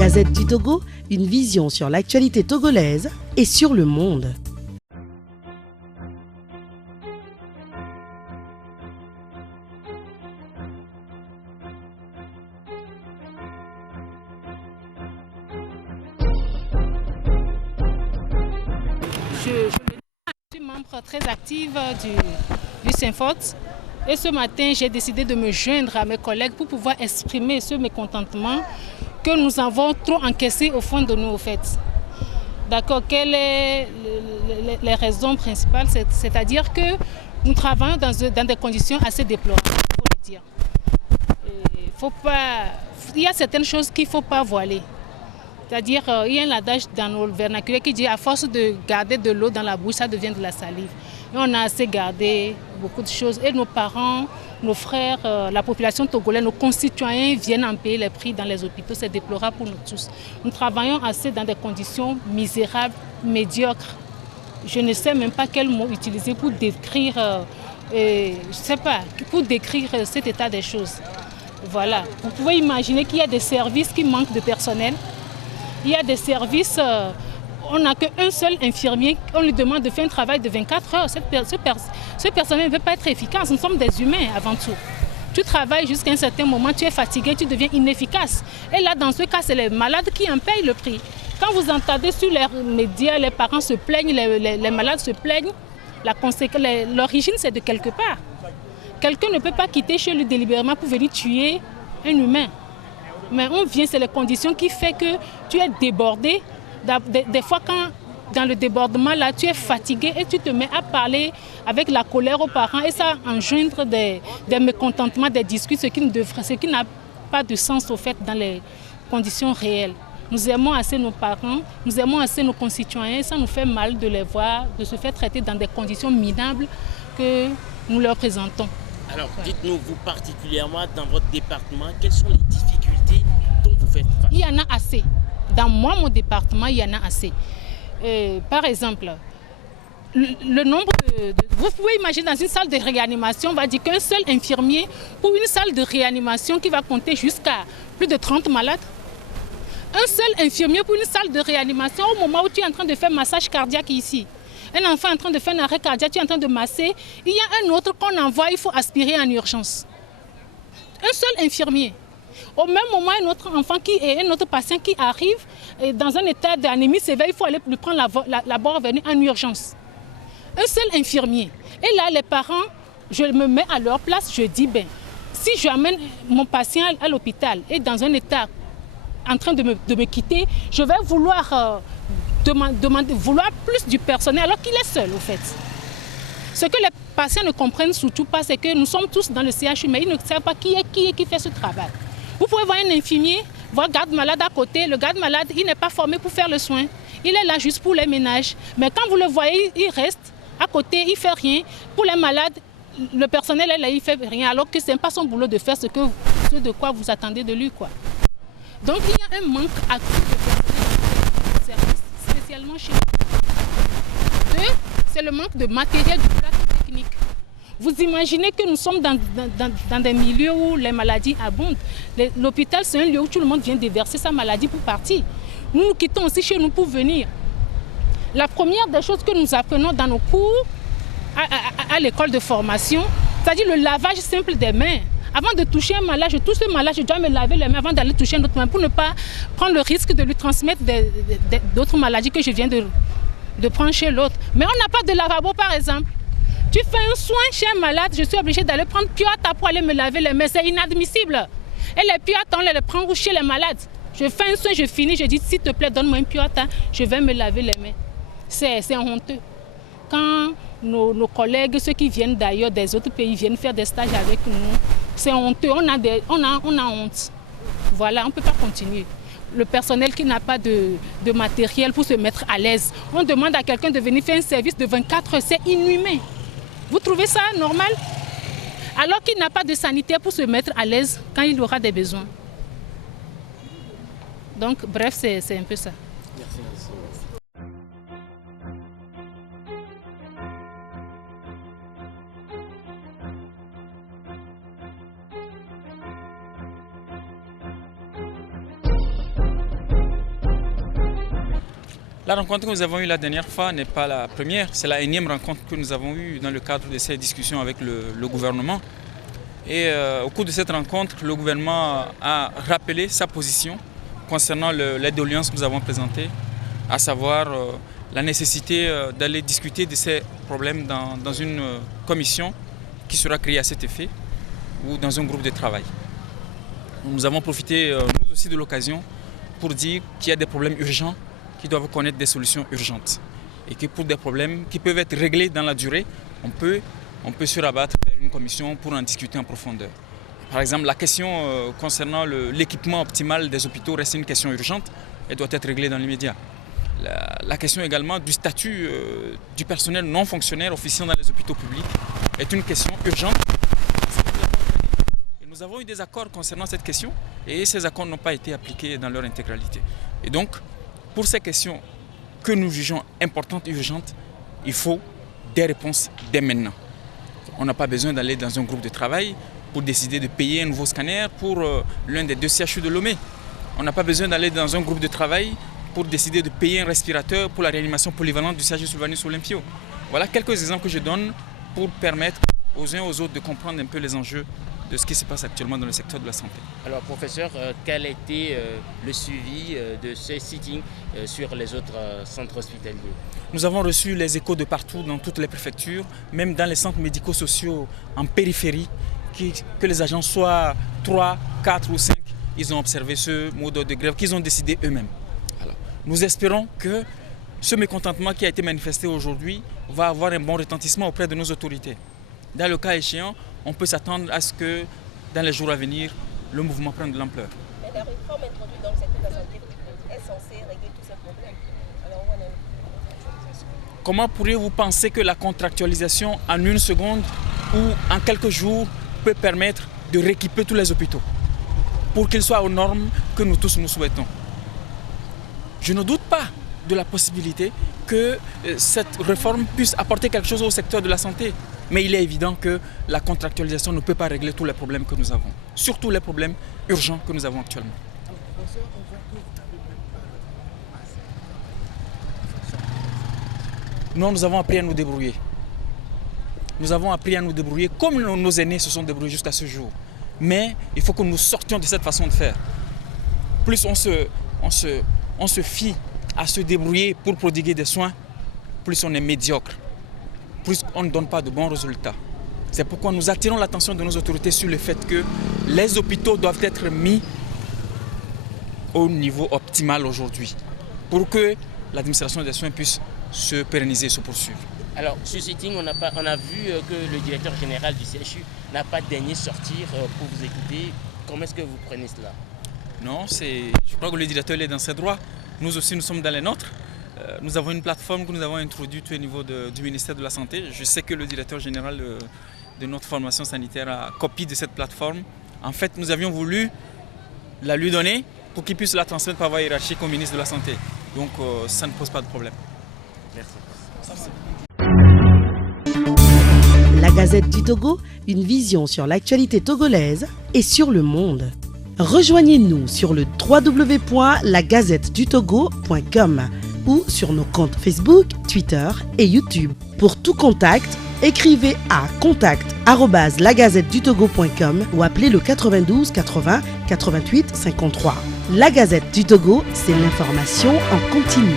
Gazette du Togo, une vision sur l'actualité togolaise et sur le monde. Je suis membre très active du Synfort et ce matin j'ai décidé de me joindre à mes collègues pour pouvoir exprimer ce mécontentement que nous avons trop encaissé au fond de nous au fait. D'accord, quelles sont les raisons principales? C'est-à-dire que nous travaillons dans des conditions assez déplorables, il faut le dire. Il y a certaines choses qu'il ne faut pas voiler. C'est-à-dire, il y a un adage dans nos vernaculaires qui dit à force de garder de l'eau dans la bouche, ça devient de la salive. Et on a assez gardé beaucoup de choses. Et nos parents, nos frères, la population togolaise, nos concitoyens viennent en payer les prix dans les hôpitaux. C'est déplorable pour nous tous. Nous travaillons assez dans des conditions misérables, médiocres. Je ne sais même pas quel mot utiliser pour décrire, pour décrire cet état des choses. Voilà. Vous pouvez imaginer qu'il y a des services qui manquent de personnel. Il y a des services, on n'a qu'un seul infirmier, on lui demande de faire un travail de 24 heures. Ce personnel ne peut pas être efficace, nous sommes des humains avant tout. Tu travailles jusqu'à un certain moment, tu es fatigué, tu deviens inefficace. Et là, dans ce cas, c'est les malades qui en payent le prix. Quand vous entendez sur les médias, les parents se plaignent, les malades se plaignent, l'origine c'est de quelque part. Quelqu'un ne peut pas quitter chez lui délibérément pour venir tuer un humain. Mais on vient, c'est les conditions qui font que tu es débordé. Des fois, quand dans le débordement, là, tu es fatigué et tu te mets à parler avec la colère aux parents et ça engendre des mécontentements, des disputes, ce qui n'a pas de sens au fait dans les conditions réelles. Nous aimons assez nos parents, nous aimons assez nos concitoyens, ça nous fait mal de les voir, de se faire traiter dans des conditions minables que nous leur présentons. Alors, dites-nous, vous particulièrement dans votre département, quelles sont les difficultés dont vous faites face? Il y en a assez. Dans mon département, il y en a assez. Par exemple, le nombre vous pouvez imaginer dans une salle de réanimation, on va dire qu'un seul infirmier pour une salle de réanimation qui va compter jusqu'à plus de 30 malades. Un seul infirmier pour une salle de réanimation au moment où tu es en train de faire massage cardiaque ici. Un enfant est en train de faire un arrêt cardiaque, tu es en train de masser. Il y a un autre qu'on envoie, il faut aspirer en urgence. Un seul infirmier. Au même moment, un autre patient qui arrive dans un état d'anémie sévère, il faut aller lui prendre la barre venue en urgence. Un seul infirmier. Et là, les parents, je me mets à leur place, je dis, si j'amène mon patient à l'hôpital et dans un état en train de me quitter, je vais vouloir vouloir plus du personnel alors qu'il est seul au fait. Ce que les patients ne comprennent surtout pas, c'est que nous sommes tous dans le CHU, mais ils ne savent pas qui fait ce travail. Vous pouvez voir un infirmier, voir garde malade à côté. Le garde malade, il n'est pas formé pour faire le soin. Il est là juste pour les ménages. Mais quand vous le voyez, il reste à côté, il ne fait rien. Pour les malades, le personnel est là, il ne fait rien. Alors que ce n'est pas son boulot de faire ce de quoi vous attendez de lui, quoi. Donc il y a un manque accru de personnel, spécialement chez nous. Deux, c'est le manque de matériel, de plateau technique. Vous imaginez que nous sommes dans des milieux où les maladies abondent. L'hôpital, c'est un lieu où tout le monde vient déverser sa maladie pour partir. Nous quittons aussi chez nous pour venir. La première des choses que nous apprenons dans nos cours à l'école de formation, c'est-à-dire le lavage simple des mains. Avant de toucher un malade, je touche un malade, je dois me laver les mains avant d'aller toucher un autre malade pour ne pas prendre le risque de lui transmettre d'autres maladies que je viens de prendre chez l'autre. Mais on n'a pas de lavabo par exemple. Tu fais un soin chez un malade, je suis obligée d'aller prendre Piota pour aller me laver les mains. C'est inadmissible. Et les Piota, on les prend chez les malades. Je fais un soin, je finis, je dis s'il te plaît, donne-moi un Piota, je vais me laver les mains. C'est honteux. Quand nos collègues, ceux qui viennent d'ailleurs des autres pays, viennent faire des stages avec nous, c'est honteux. On a honte. Voilà, on ne peut pas continuer. Le personnel qui n'a pas de matériel pour se mettre à l'aise. On demande à quelqu'un de venir faire un service de 24 heures, c'est inhumain. Vous trouvez ça normal? Alors qu'il n'a pas de sanitaire pour se mettre à l'aise quand il aura des besoins. Donc, bref, c'est un peu ça. Merci. La rencontre que nous avons eue la dernière fois n'est pas la première, c'est la énième rencontre que nous avons eue dans le cadre de ces discussions avec le gouvernement. Et au cours de cette rencontre, le gouvernement a rappelé sa position concernant les doléances que nous avons présentées, à savoir la nécessité d'aller discuter de ces problèmes dans une commission qui sera créée à cet effet ou dans un groupe de travail. Nous avons profité nous aussi de l'occasion pour dire qu'il y a des problèmes urgents qui doivent connaître des solutions urgentes et que pour des problèmes qui peuvent être réglés dans la durée, on peut se rabattre vers une commission pour en discuter en profondeur. Par exemple, la question concernant l'équipement optimal des hôpitaux reste une question urgente et doit être réglée dans l'immédiat. La question également du statut du personnel non fonctionnaire officiant dans les hôpitaux publics est une question urgente. Et nous avons eu des accords concernant cette question et ces accords n'ont pas été appliqués dans leur intégralité. Et donc, pour ces questions que nous jugeons importantes et urgentes, il faut des réponses dès maintenant. On n'a pas besoin d'aller dans un groupe de travail pour décider de payer un nouveau scanner pour l'un des 2 CHU de Lomé. On n'a pas besoin d'aller dans un groupe de travail pour décider de payer un respirateur pour la réanimation polyvalente du CHU Sylvanus Olympio. Voilà quelques exemples que je donne pour permettre aux uns et aux autres de comprendre un peu les enjeux de ce qui se passe actuellement dans le secteur de la santé. Alors professeur, quel a été le suivi de ce sitting sur les autres centres hospitaliers? Nous avons reçu les échos de partout dans toutes les préfectures, même dans les centres médico-sociaux en périphérie, que les agents soient 3, 4 ou 5, ils ont observé ce mode de grève qu'ils ont décidé eux-mêmes. Nous espérons que ce mécontentement qui a été manifesté aujourd'hui va avoir un bon retentissement auprès de nos autorités. Dans le cas échéant, on peut s'attendre à ce que dans les jours à venir, le mouvement prenne de l'ampleur. Mais la réforme introduite dans le secteur de la santé est censée régler tous ces problèmes. Alors, comment pourriez-vous penser que la contractualisation en 1 seconde ou en quelques jours peut permettre de rééquiper tous les hôpitaux pour qu'ils soient aux normes que nous tous nous souhaitons? Je ne doute pas de la possibilité que cette réforme puisse apporter quelque chose au secteur de la santé. Mais il est évident que la contractualisation ne peut pas régler tous les problèmes que nous avons, surtout les problèmes urgents que nous avons actuellement. Nous avons appris à nous débrouiller. Nous avons appris à nous débrouiller comme nos aînés se sont débrouillés jusqu'à ce jour. Mais il faut que nous sortions de cette façon de faire. Plus on se fie à se débrouiller pour prodiguer des soins, plus on est médiocre, plus on ne donne pas de bons résultats. C'est pourquoi nous attirons l'attention de nos autorités sur le fait que les hôpitaux doivent être mis au niveau optimal aujourd'hui pour que l'administration des soins puisse se pérenniser et se poursuivre. Alors, sur sitting, on a vu que le directeur général du CHU n'a pas daigné sortir pour vous écouter. Comment est-ce que vous prenez cela? Non, je crois que le directeur est dans ses droits. Nous aussi, nous sommes dans les nôtres. Nous avons une plateforme que nous avons introduite au niveau du ministère de la Santé. Je sais que le directeur général de notre formation sanitaire a copie de cette plateforme. En fait, nous avions voulu la lui donner pour qu'il puisse la transmettre par voie hiérarchique au ministre de la Santé. Donc, ça ne pose pas de problème. Merci. La Gazette du Togo, une vision sur l'actualité togolaise et sur le monde. Rejoignez-nous sur le www.lagazettedutogo.com ou sur nos comptes Facebook, Twitter et YouTube. Pour tout contact, écrivez à contact@lagazettedutogo.com ou appelez le 92 80 88 53. La Gazette du Togo, c'est l'information en continu.